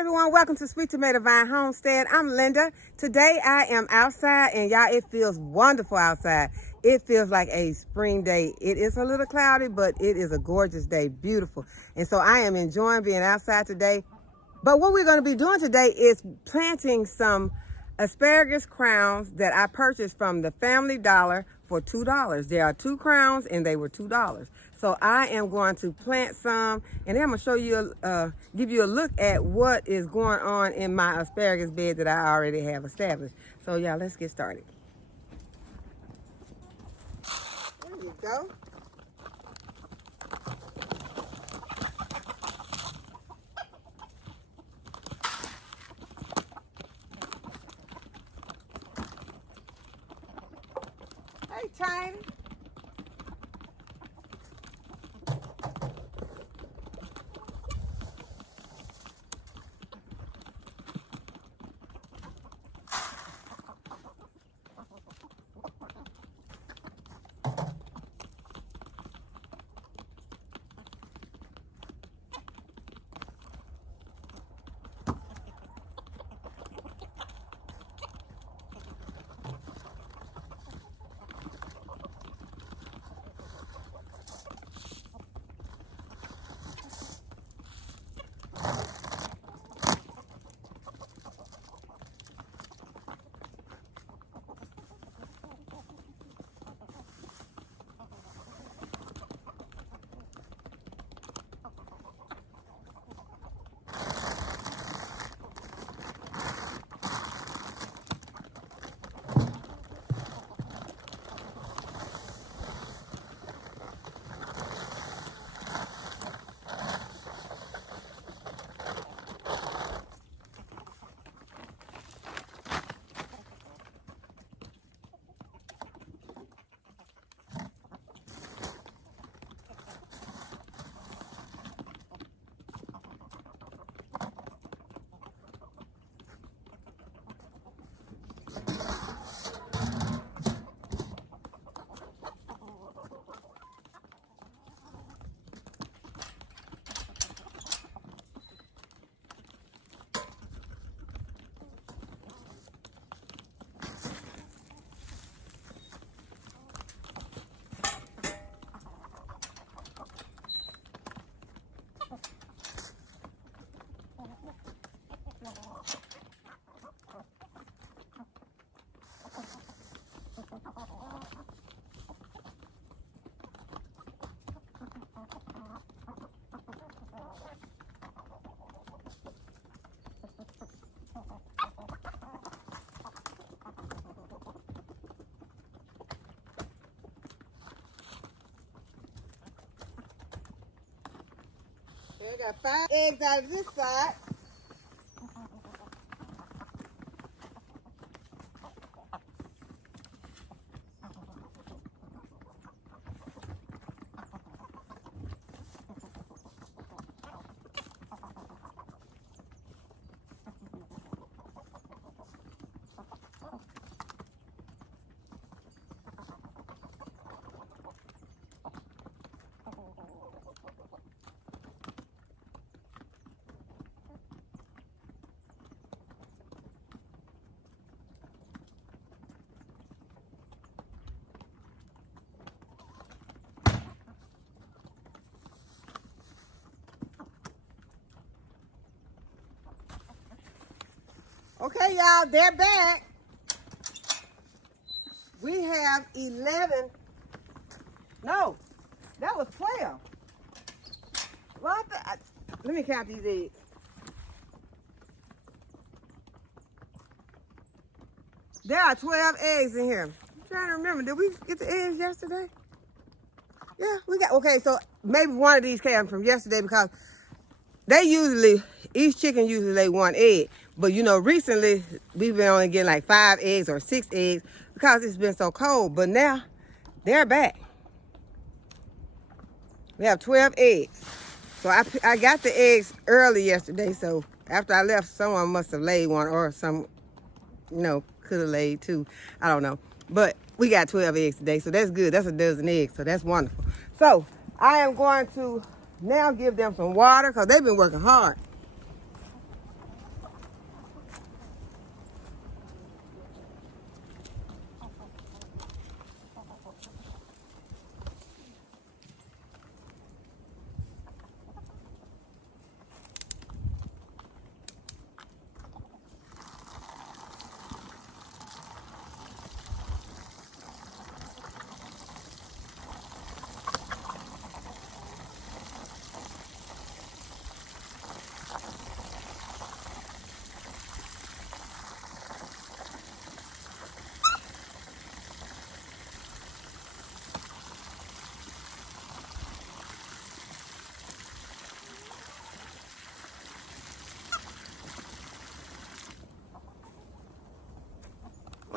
everyone, welcome to Sweet Tomato Vine Homestead. I'm Linda. Today I am outside and y'all, it feels wonderful outside. It feels like a spring day. It is a little cloudy, but it is a gorgeous day, beautiful. And so I am enjoying being outside today. But what we're going to be doing today is planting some asparagus crowns that I purchased from the Family Dollar for $2. There are 2 crowns and they were $2. So I am going to plant some, and then I'm going to show you, give you a look at what is going on in my asparagus bed that I already have established. So yeah, let's get started. There you go. Hey, Tiny. I got 5 eggs out of this side. Okay, y'all, they're back. We have 11. No, that was 12. What let me count these eggs. There are 12 eggs in here. I'm trying to remember, did we get the eggs yesterday? Yeah, we got, okay, so maybe one of these came from yesterday because they usually, each chicken usually lay 1 egg. But you know, recently we've been only getting like 5 eggs or 6 eggs because it's been so cold. But now they're back. We have 12 eggs. So I got the eggs early yesterday. So after I left, someone must have laid one, or some, you know, could have laid 2. I don't know. But we got 12 eggs today. So that's good. That's a dozen eggs. So that's wonderful. So I am going to now give them some water because they've been working hard.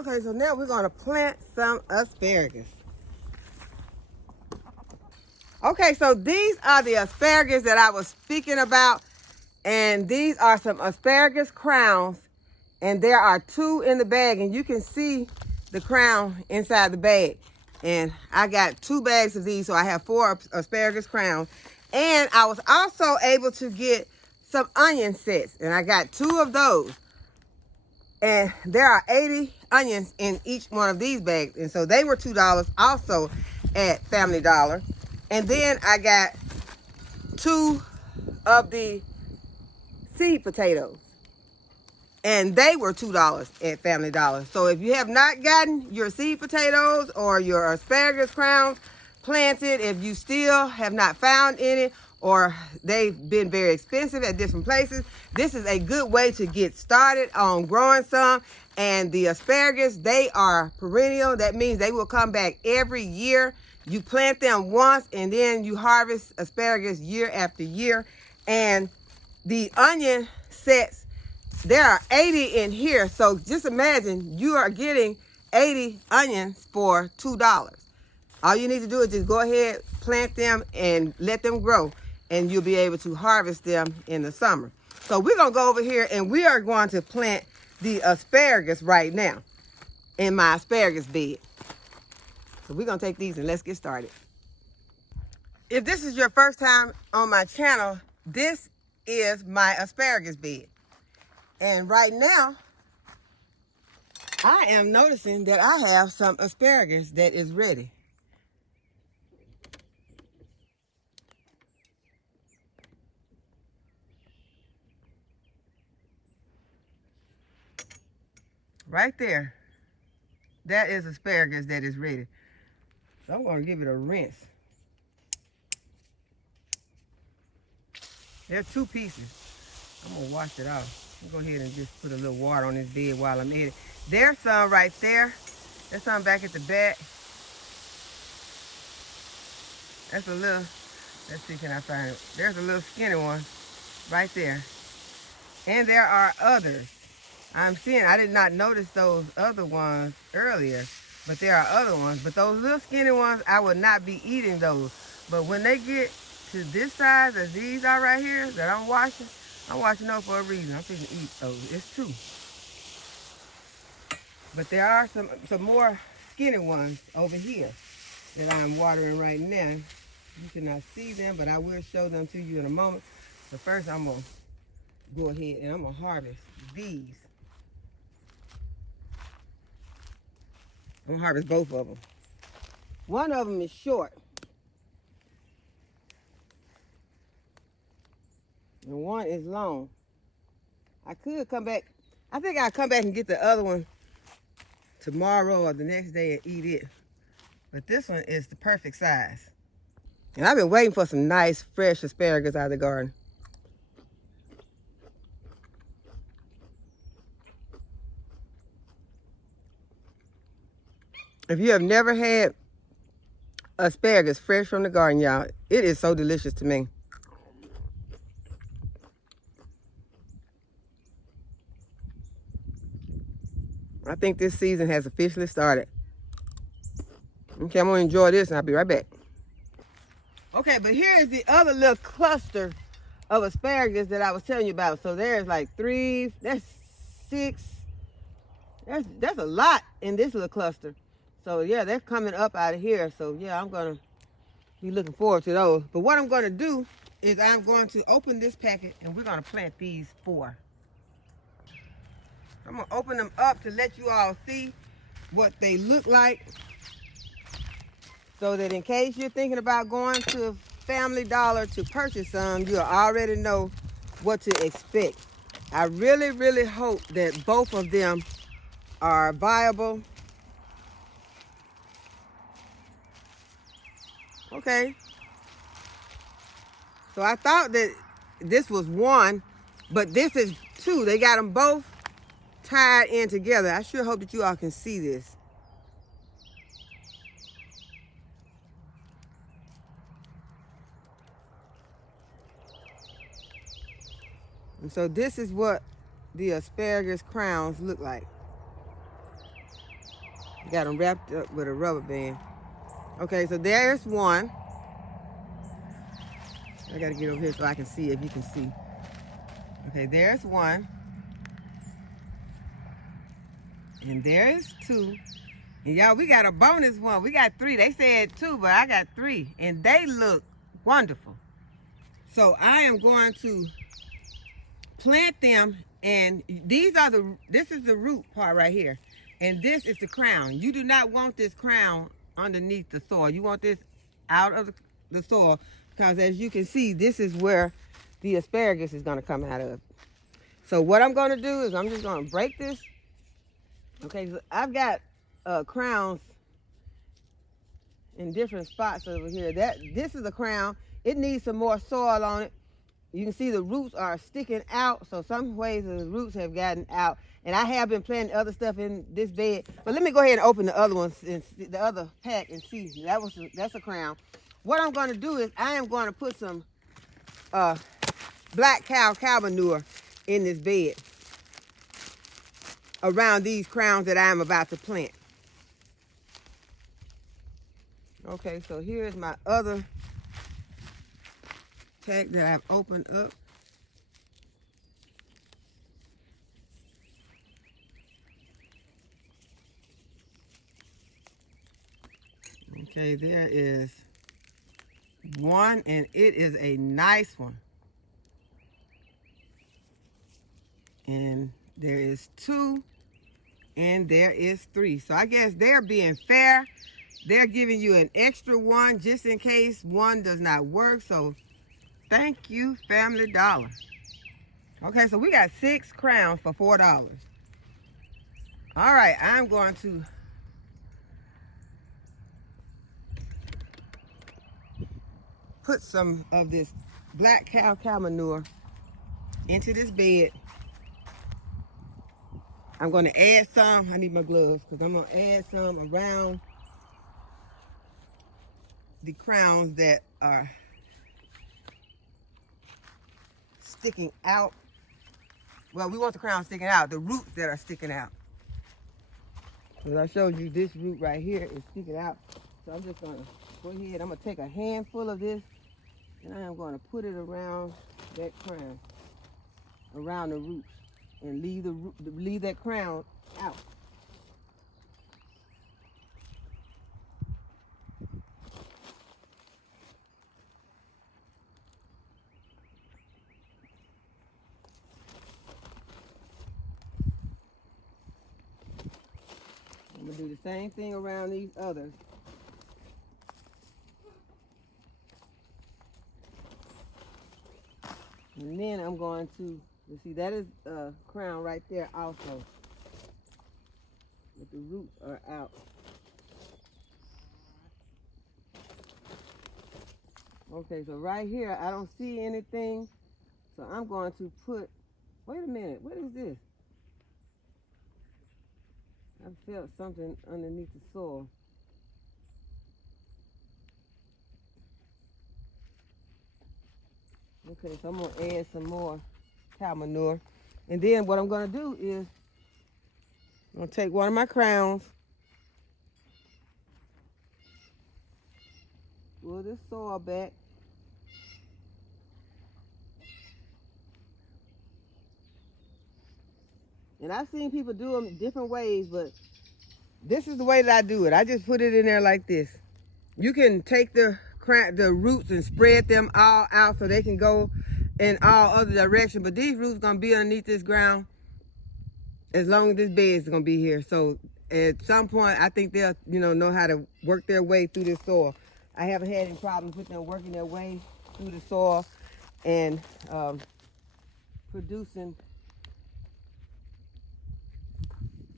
Okay, so now we're gonna plant some asparagus. Okay, so these are the asparagus that I was speaking about, and these are some asparagus crowns, and there are 2 in the bag, and you can see the crown inside the bag. And I got 2 bags of these, so I have 4 asparagus crowns. And I was also able to get some onion sets, and I got 2 of those. And there are 80 onions in each one of these bags, and so they were $2 also at Family Dollar. And then I got 2 of the seed potatoes, and they were $2 at Family Dollar. So if you have not gotten your seed potatoes or your asparagus crowns planted, if you still have not found any, or they've been very expensive at different places, this is a good way to get started on growing some. And the asparagus, they are perennial. That means they will come back every year. You plant them once, and then you harvest asparagus year after year. And the onion sets, there are 80 in here. So just imagine you are getting 80 onions for $2. All you need to do is just go ahead, plant them, and let them grow, and you'll be able to harvest them in the summer. So we're gonna go over here, and we are going to plant the asparagus right now in my asparagus bed. So we're gonna take these and let's get started. If this is your first time on my channel, this is my asparagus bed. And right now, I am noticing that I have some asparagus that is ready. Right there, that is asparagus that is ready. So I'm gonna give it a rinse. There's 2 pieces. I'm gonna wash it off. I'm gonna go ahead and just put a little water on this bed while I'm at it. There's some right there. There's some back at the back. That's a little, let's see, can I find it? There's a little skinny one right there. And there are others. I'm seeing, I did not notice those other ones earlier, but there are other ones. But those little skinny ones, I would not be eating those. But when they get to this size as these are right here that I'm washing those for a reason. I'm going to eat those. It's 2. But there are some more skinny ones over here that I'm watering right now. You cannot see them, but I will show them to you in a moment. So first I'm going to go ahead and I'm going to harvest these. I'm going to harvest both of them. One of them is short. And one is long. I could come back. I think I'll come back and get the other one tomorrow or the next day and eat it. But this one is the perfect size. And I've been waiting for some nice fresh asparagus out of the garden. If you have never had asparagus fresh from the garden, y'all, it is so delicious to me. I think this season has officially started. Okay, I'm gonna enjoy this and I'll be right back. Okay, but here is the other little cluster of asparagus that I was telling you about. So there's like 3, that's 6. That's a lot in this little cluster. So yeah, they're coming up out of here. So yeah, I'm gonna be looking forward to those. But what I'm gonna do is I'm going to open this packet and we're gonna plant these 4. I'm gonna open them up to let you all see what they look like, so that in case you're thinking about going to Family Dollar to purchase some, you already know what to expect. I really, really hope that both of them are viable. Okay. So I thought that this was 1, but this is 2. They got them both tied in together. I sure hope that you all can see this. And so this is what the asparagus crowns look like. Got them wrapped up with a rubber band. Okay, so there's one. I gotta get over here so I can see if you can see. Okay, there's one. And there's two. And y'all, we got a bonus one. We got three. They said two, but I got three. And they look wonderful. So I am going to plant them. And this is the root part right here. And this is the crown. You do not want this crown underneath the soil. You want this out of the soil. Because as you can see, this is where the asparagus is going to come out of. So what I'm going to do is I'm just going to break this. Okay, so I've got crowns in different spots over here. This is a crown. It needs some more soil on it. You can see the roots are sticking out. So some ways the roots have gotten out. And I have been planting other stuff in this bed. But let me go ahead and open the other ones, and the other pack, and see. That's a crown. What I'm going to do is I am going to put some black cow manure in this bed around these crowns that I'm about to plant. Okay, so here's my other pack that I've opened up. Okay, there is one, and it is a nice one. And there is two, and there is three. So I guess they're being fair. They're giving you an extra one just in case one does not work. So thank you, Family Dollar. Okay, so we got 6 crowns for $4. All right, I'm going to put some of this black cow manure into this bed. I'm going to add some. I need my gloves because I'm going to add some around the crowns that are sticking out. Well, we want the crowns sticking out, the roots that are sticking out. As I showed you, this root right here is sticking out. So I'm just going to go ahead. I'm going to take a handful of this, and I am going to put it around that crown, around the roots, and leave that crown out. I'm going to do the same thing around these others. And then I'm going to, you see, that is a crown right there also. But the roots are out. Okay, so right here, I don't see anything. So I'm going to put, wait a minute, what is this? I felt something underneath the soil. Okay, so I'm going to add some more cow manure. And then what I'm going to do is I'm going to take one of my crowns, pull this soil back, and I've seen people do them different ways, but this is the way that I do it. I just put it in there like this. You can take the roots and spread them all out so they can go in all other directions, but these roots going to be underneath this ground as long as this bed is going to be here. So at some point, I think they'll, know how to work their way through this soil. I haven't had any problems with them working their way through the soil and producing.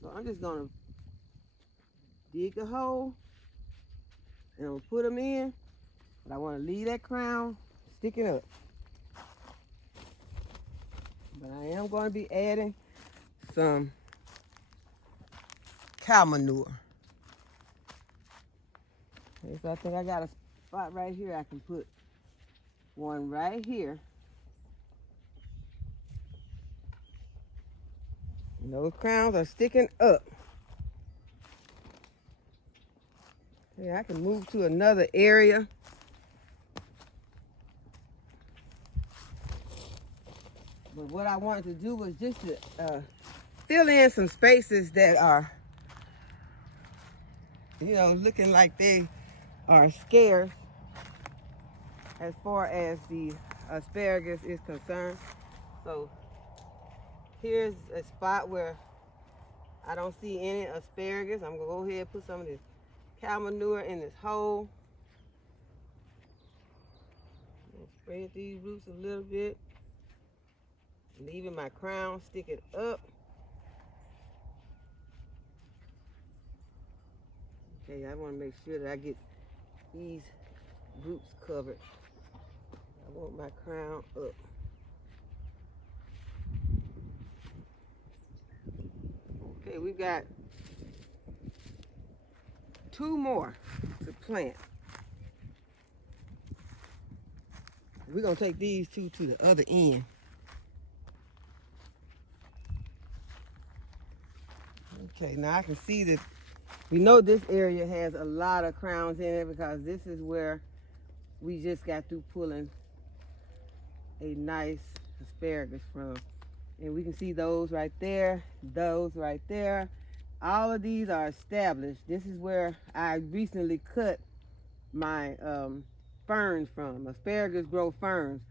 So I'm just going to dig a hole and I'm going to put them in, but I want to leave that crown sticking up. But I am going to be adding some cow manure. Okay, so I think I got a spot right here. I can put one right here. And those crowns are sticking up. Yeah, I can move to another area. But what I wanted to do was just to fill in some spaces that are, looking like they are scarce as far as the asparagus is concerned. So here's a spot where I don't see any asparagus. I'm gonna go ahead and put some of this cow manure in this hole. Spread these roots a little bit, leaving my crown sticking up. Okay, I want to make sure that I get these roots covered. I want my crown up. Okay, we've got 2 more to plant. We're gonna take these 2 to the other end. Okay, now I can see that we know this area has a lot of crowns in it because this is where we just got through pulling a nice asparagus from. And we can see those right there, those right there. All of these are established. This is where I recently cut my ferns from. Asparagus grow ferns.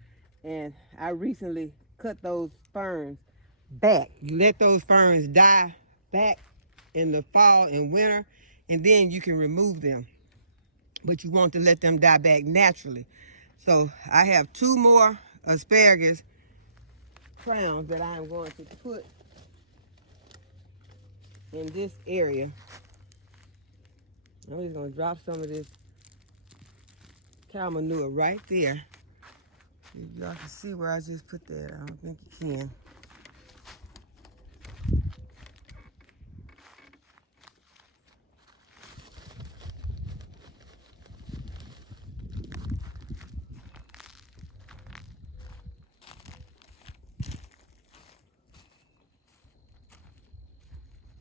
And I recently cut those ferns back. You let those ferns die back in the fall and winter, and then you can remove them. But you want to let them die back naturally. So I have 2 more asparagus crowns that I am going to put in this area. I'm just going to drop some of this cow manure right there. If y'all can see where I just put that. I don't think you can.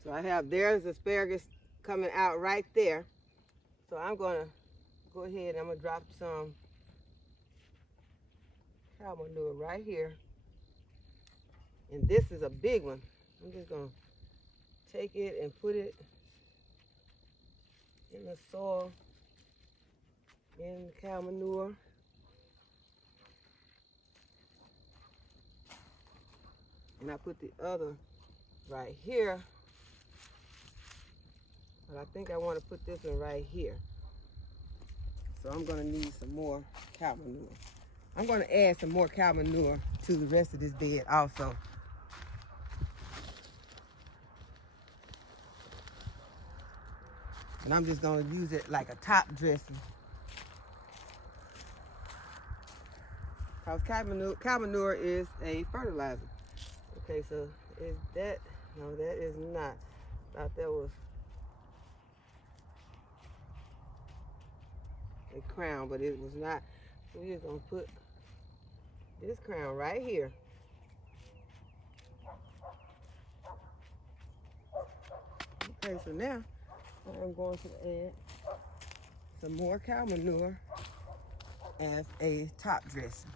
So I have, there's asparagus coming out right there. So I'm gonna go ahead and I'm gonna drop some cow manure right here. And this is a big one. I'm just gonna take it and put it in the soil, in the cow manure. And I put the other right here. But I think I want to put this one right here. So I'm going to need some more cow manure. I'm going to add some more cow manure to the rest of this bed also. And I'm just going to use it like a top dressing. Because cow manure is a fertilizer. Okay, so is that? No, that is not. I thought that was a crown, but it was not. So we're just gonna put this crown right here. Okay, so now I'm going to add some more cow manure as a top dressing.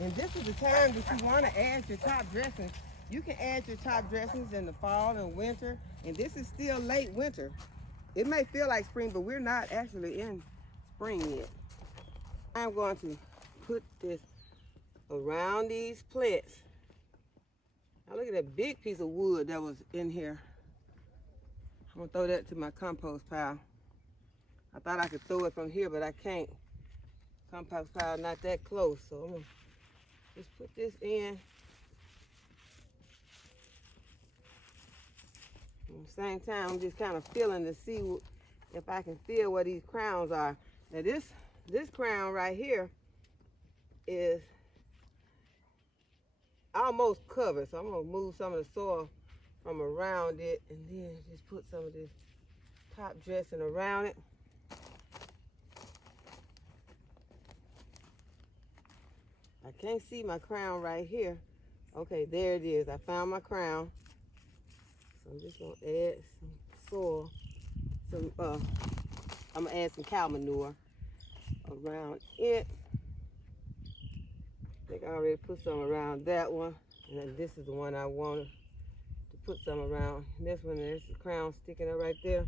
And this is the time that you want to add your top dressings. You can add your top dressings in the fall and winter, and this is still late winter. It may feel like spring, but we're not actually in spring yet. I'm going to put this around these plants. Now look at that big piece of wood that was in here. I'm gonna throw that to my compost pile. I thought I could throw it from here, but I can't. Compost pile not that close, so I'm gonna just put this in. At the same time, I'm just kind of feeling to see if I can feel where these crowns are. Now this crown right here is almost covered, so I'm gonna move some of the soil from around it and then just put some of this top dressing around it. I can't see my crown right here. Okay, there it is. I found my crown. So I'm just gonna add some soil. I'm gonna add some cow manure around it. I think I already put some around that one. And then this is the one I wanted to put some around. This one, there's the crown sticking up right there.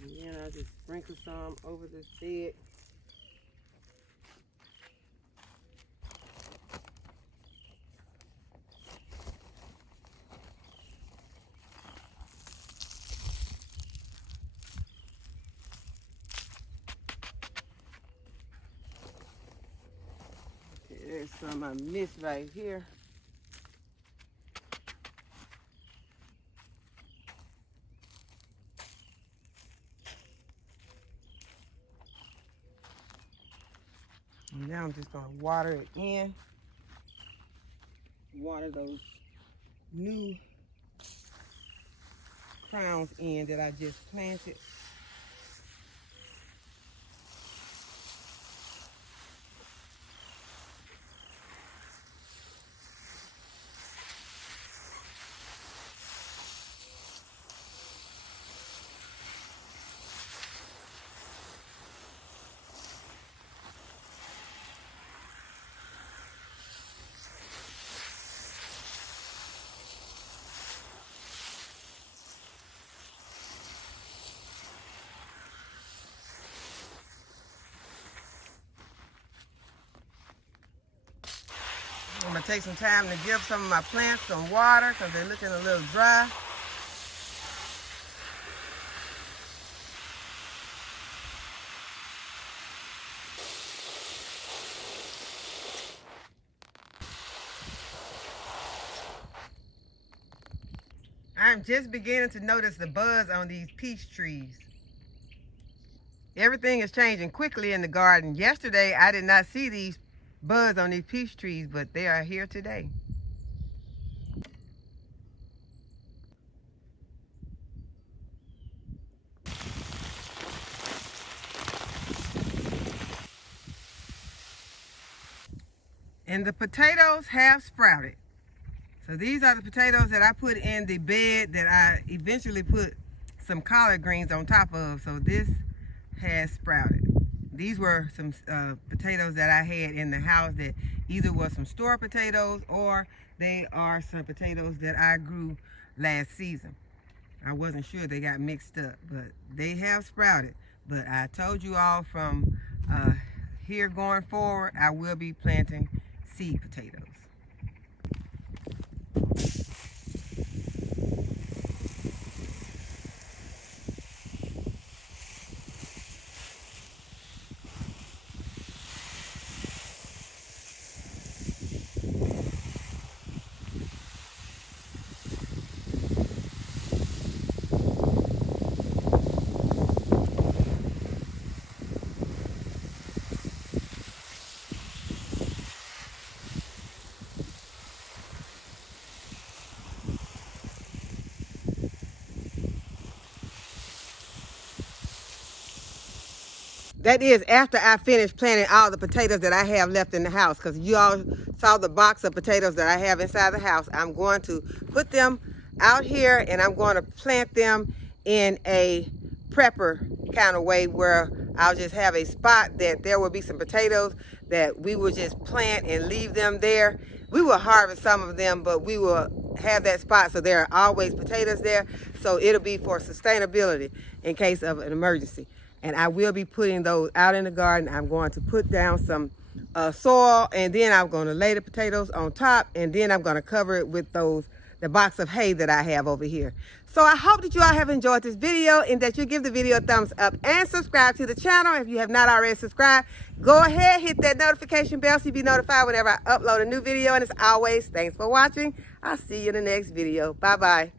And then I just sprinkle some over this bed. Okay, there's some I missed right here. And now I'm just gonna water it in. Water those new crowns in that I just planted. I'm gonna take some time to give some of my plants some water because they're looking a little dry. I'm just beginning to notice the buzz on these peach trees. Everything is changing quickly in the garden. Yesterday, I did not see these buds on these peach trees, but they are here today. And the potatoes have sprouted. So these are the potatoes that I put in the bed that I eventually put some collard greens on top of. So this has sprouted. These were some potatoes that I had in the house that either was some store potatoes or they are some potatoes that I grew last season. I wasn't sure, they got mixed up, but they have sprouted. But I told you all from here going forward, I will be planting seed potatoes. That is after I finish planting all the potatoes that I have left in the house, because you all saw the box of potatoes that I have inside the house. I'm going to put them out here and I'm going to plant them in a prepper kind of way where I'll just have a spot that there will be some potatoes that we will just plant and leave them there. We will harvest some of them, but we will have that spot so there are always potatoes there. So it'll be for sustainability in case of an emergency. And I will be putting those out in the garden. I'm going to put down some soil, and then I'm going to lay the potatoes on top, and then I'm going to cover it with the box of hay that I have over here. So I hope that you all have enjoyed this video and that you give the video a thumbs up and subscribe to the channel. If you have not already subscribed, go ahead, hit that notification bell so you'll be notified whenever I upload a new video. And as always, thanks for watching. I'll see you in the next video. Bye-bye.